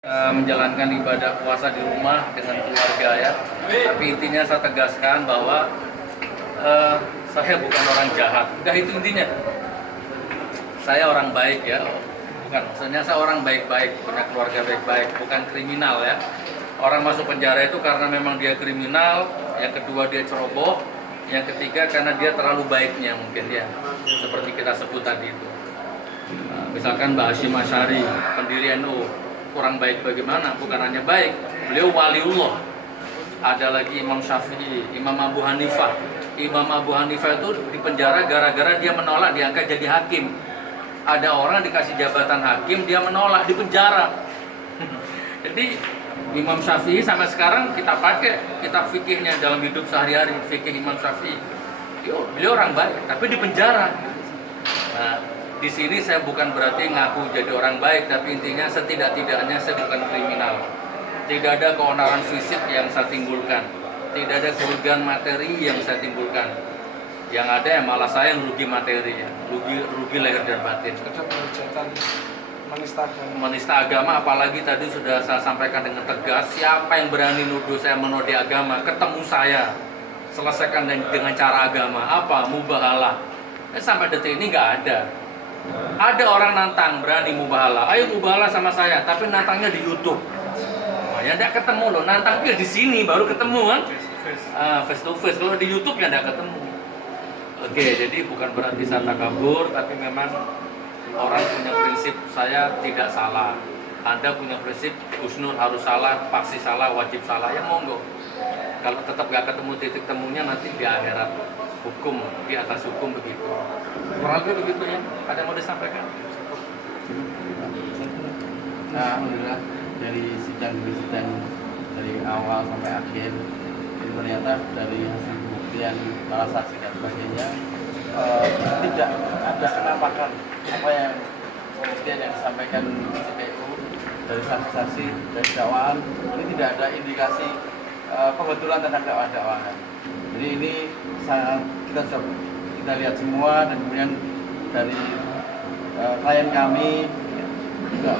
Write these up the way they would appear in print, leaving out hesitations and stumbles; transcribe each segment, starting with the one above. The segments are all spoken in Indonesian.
Menjalankan ibadah puasa di rumah dengan keluarga ya. Tapi intinya saya tegaskan bahwa saya bukan orang jahat. Udah itu intinya. Saya orang baik ya. Bukan, maksudnya saya orang baik-baik, punya keluarga baik-baik, bukan kriminal ya. Orang masuk penjara itu karena memang dia kriminal, yang kedua dia ceroboh, yang ketiga karena dia terlalu baiknya mungkin ya. Seperti kita sebut tadi itu. Misalkan Mbak Hasyim Asy'ari, pendiri NU, kurang baik bagaimana? Bukan hanya baik, beliau waliullah. Ada lagi Imam Syafi'i, Imam Abu Hanifah. Imam Abu Hanifah itu dipenjara gara-gara dia menolak diangkat jadi hakim. Ada orang dikasih jabatan hakim, dia menolak, dipenjara. Jadi Imam Syafi'i sampai sekarang kita pakai kitab fikihnya dalam hidup sehari-hari, fikih Imam Syafi'i. Beliau orang baik, tapi dipenjara. Nah, di sini saya bukan berarti ngaku jadi orang baik, tapi intinya setidak-tidaknya saya bukan kriminal. Tidak ada keonaran fisik yang saya timbulkan, tidak ada kerugian materi yang saya timbulkan. Yang ada ya malah saya yang rugi materi ya, rugi lahir dan batin. Ada perbuatan menista agama, apalagi tadi sudah saya sampaikan dengan tegas, siapa yang berani nuduh saya menodai agama, ketemu saya, selesaikan dengan cara agama, apa mubahalah. Sampai detik ini nggak ada. Ada orang nantang berani mubahalah, ayo mubahalah sama saya, tapi nantangnya di YouTube. Ya nggak ketemu loh, nantangnya di sini baru ketemu kan? Face to face. Kalau di YouTube ya nggak ketemu. Oke, jadi bukan berarti saya takabur, tapi memang orang punya prinsip saya tidak salah. Anda punya prinsip Gus Nur harus salah, pasti salah, wajib salah, ya monggo. Kalau tetap nggak ketemu titik temunya nanti di akhirat hukum, di atas hukum begitu. Kurang lebih begitu ya. Ada yang mau disampaikan? Nah, alhamdulillah dari sidang dari awal sampai akhir itu ternyata dari hasil pembuktian para saksi dan sebagainya tidak ada penampakan apa yang pembuktian yang disampaikan JPU dari saksi-saksi dari dakwaan ini tidak ada indikasi pembetulan tentang dakwaan. Jadi ini kita lihat semua dan kemudian dari klien kami juga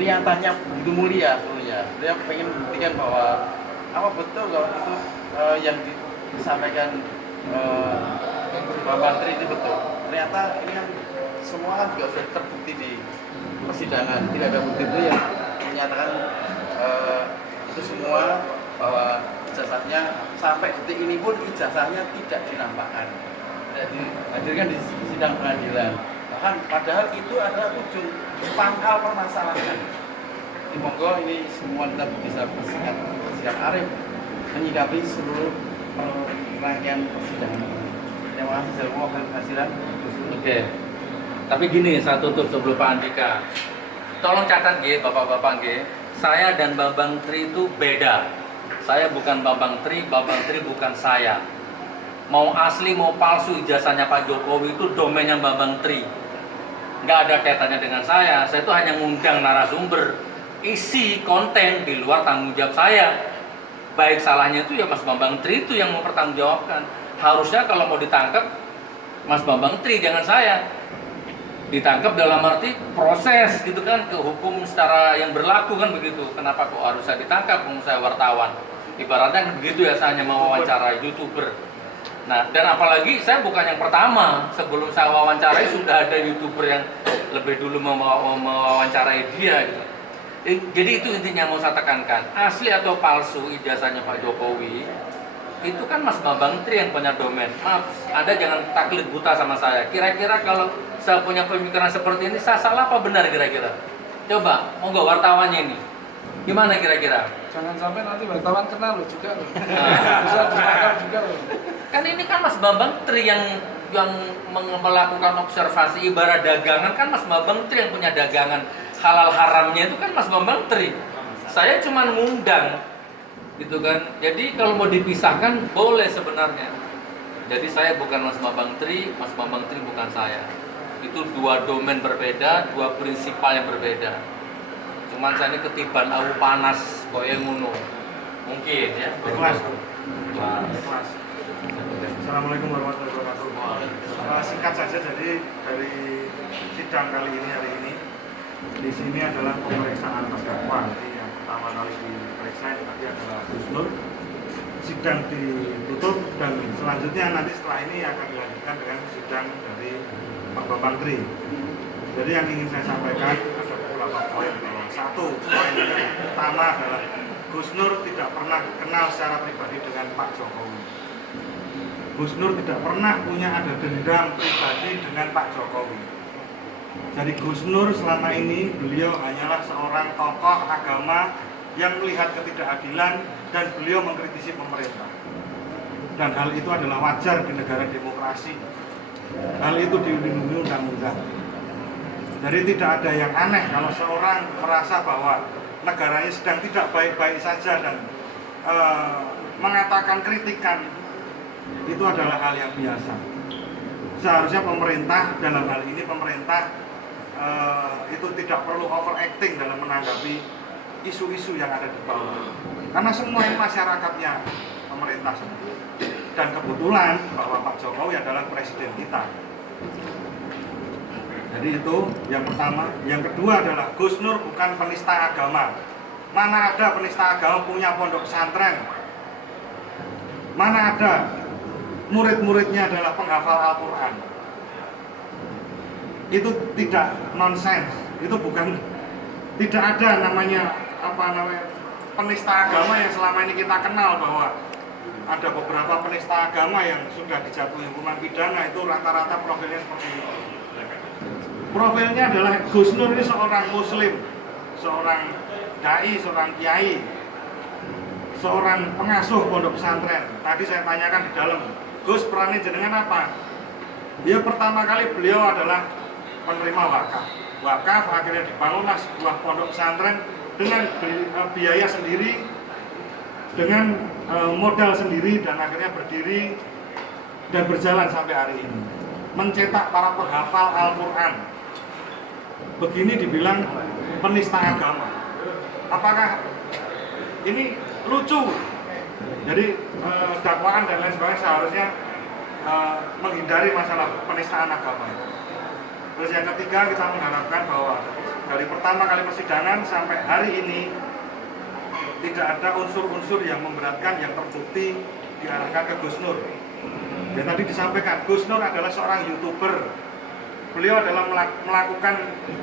niatannya begitu mulia sebetulnya. Dia ingin membuktikan bahwa apa betul kalau itu yang disampaikan Pak Menteri itu betul. Ternyata ini kan semua kan juga sudah terbukti di persidangan. Tidak ada bukti itu yang menyatakan itu semua bahwa ijazahnya sampai detik ini pun ijazahnya tidak dinampakkan, tidak dihadirkan di sidang pengadilan. Bahkan padahal itu adalah ujung pangkal permasalahan. Ini monggo ini semua kita bisa bersikap arif menyikapi seluruh rangkaian persidangan. Terima kasih semua kehadiran. Oke. Tapi gini, saya tutup sebelum Pak Andika. Tolong catat G, Bapak-bapak G. Saya dan Bambang Tri itu beda. Saya bukan Bambang Tri bukan saya. Mau asli mau palsu ijazahnya Pak Jokowi itu domainnya Bambang Tri. Nggak ada kaitannya dengan saya itu hanya ngundang narasumber. Isi konten di luar tanggung jawab saya. Baik salahnya itu ya Mas Bambang Tri itu yang mempertanggungjawabkan. Harusnya kalau mau ditangkap Mas Bambang Tri, jangan saya. Ditangkap dalam arti proses gitu kan, ke hukum secara yang berlaku kan begitu. Kenapa kok harus saya ditangkap? Saya wartawan. Ibaratnya kan begitu ya, saya hanya mewawancarai YouTuber. Nah, dan apalagi saya bukan yang pertama. Sebelum saya wawancarai sudah ada YouTuber yang lebih dulu mewawancarai dia gitu. Jadi itu intinya mau saya tekankan. Asli atau palsu ijazahnya Pak Jokowi, itu kan Mas Bambang Tri yang punya domain. Maaf, Anda jangan taklid buta sama saya. Kira-kira kalau saya punya pemikiran seperti ini, saya salah apa benar kira-kira? Coba, monggo wartawannya ini. Gimana kira-kira? Jangan sampai nanti wartawan kenal lo juga loh. Bisa ditangkap juga loh. Kan ini kan Mas Bambang Tri yang melakukan observasi ibarat dagangan, kan Mas Bambang Tri yang punya dagangan. Halal haramnya itu kan Mas Bambang Tri. Saya cuma ngundang gitu kan. Jadi kalau mau dipisahkan boleh sebenarnya. Jadi saya bukan Mas Bambang Tri bukan saya. Itu dua domain berbeda, dua prinsipal yang berbeda. Cuman saya ini ketiban awu panas koyo ngono. Mungkin ya. Ikhlas. Assalamualaikum warahmatullahi wabarakatuh. Singkat saja, jadi dari sidang kali ini hari ini di sini adalah pemeriksaan terdakwa. Jadi yang pertama kali diperiksa ini tadi adalah Gus Nur. Sidang ditutup dan selanjutnya nanti setelah ini akan dilanjutkan dengan sidang dari Pak Bambang Tri. Jadi yang ingin saya sampaikan ada beberapa poin. Satu, poin yang pertama adalah Gus Nur tidak pernah kenal secara pribadi dengan Pak Jokowi. Gus Nur tidak pernah punya ada dendam pribadi dengan Pak Jokowi. Jadi Gus Nur selama ini beliau hanyalah seorang tokoh agama yang melihat ketidakadilan dan beliau mengkritisi pemerintah. Dan hal itu adalah wajar di negara demokrasi. Hal itu dilindungi undang-undang. Jadi tidak ada yang aneh kalau seorang merasa bahwa negaranya sedang tidak baik-baik saja dan mengatakan kritikan, itu adalah hal yang biasa. Seharusnya pemerintah, dalam hal ini pemerintah itu tidak perlu overacting dalam menanggapi isu-isu yang ada di bawah. Karena semua ini masyarakatnya pemerintah sendiri. Dan kebetulan bahwa Pak Jokowi adalah presiden kita. Jadi itu yang pertama. Yang kedua adalah Gus Nur bukan penista agama. Mana ada penista agama punya pondok pesantren? Mana ada murid-muridnya adalah penghafal Al-Quran? Itu tidak nonsens. Itu bukan, tidak ada namanya penista agama yang selama ini kita kenal, bahwa ada beberapa penista agama yang sudah dijatuhi hukuman pidana itu rata-rata profilnya seperti itu. Profilnya adalah Gus Nur ini seorang muslim, seorang dai, seorang kiai, seorang pengasuh pondok pesantren. Tadi saya tanyakan di dalam, Gus, perannya jenengan apa? Dia pertama kali beliau adalah penerima wakaf. Wakaf akhirnya dibangunlah sebuah pondok pesantren dengan biaya sendiri, dengan modal sendiri, dan akhirnya berdiri dan berjalan sampai hari ini, mencetak para penghafal Al-Quran. Begini dibilang penista agama. Apakah ini lucu? Jadi dakwaan dan lain sebagainya seharusnya menghindari masalah penistaan agama. Terus yang ketiga, kita mengharapkan bahwa dari pertama kali persidangan sampai hari ini tidak ada unsur-unsur yang memberatkan yang terbukti diarahkan ke Gus Nur. Ya, tadi disampaikan Gus Nur adalah seorang YouTuber. Beliau adalah melakukan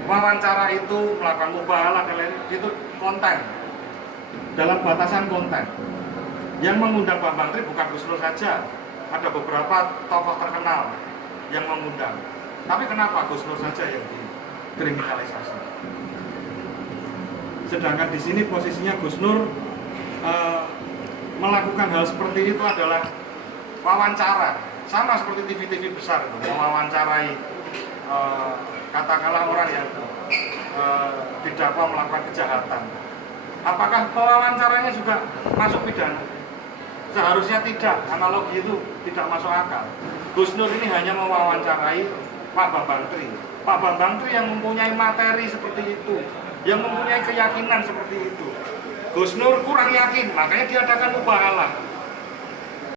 wawancara itu, melakukan mubahalah dan lain itu konten, dalam batasan konten. Yang mengundang Bambang Tri bukan Gus Nur saja, ada beberapa tokoh terkenal yang mengundang. Tapi kenapa Gus Nur saja yang dikriminalisasi? Sedangkan di sini posisinya Gus Nur melakukan hal seperti itu adalah wawancara, sama seperti TV-TV besar itu, mewawancarai katakanlah orang yang didakwa melakukan kejahatan. Apakah pewawancaranya juga masuk pidana? Seharusnya tidak, analogi itu tidak masuk akal. Gus Nur ini hanya mewawancarai Pak Bambang Tri. Pak Bambang Tri yang mempunyai materi seperti itu, yang mempunyai keyakinan seperti itu. Gus Nur kurang yakin, makanya diadakan mubahalah.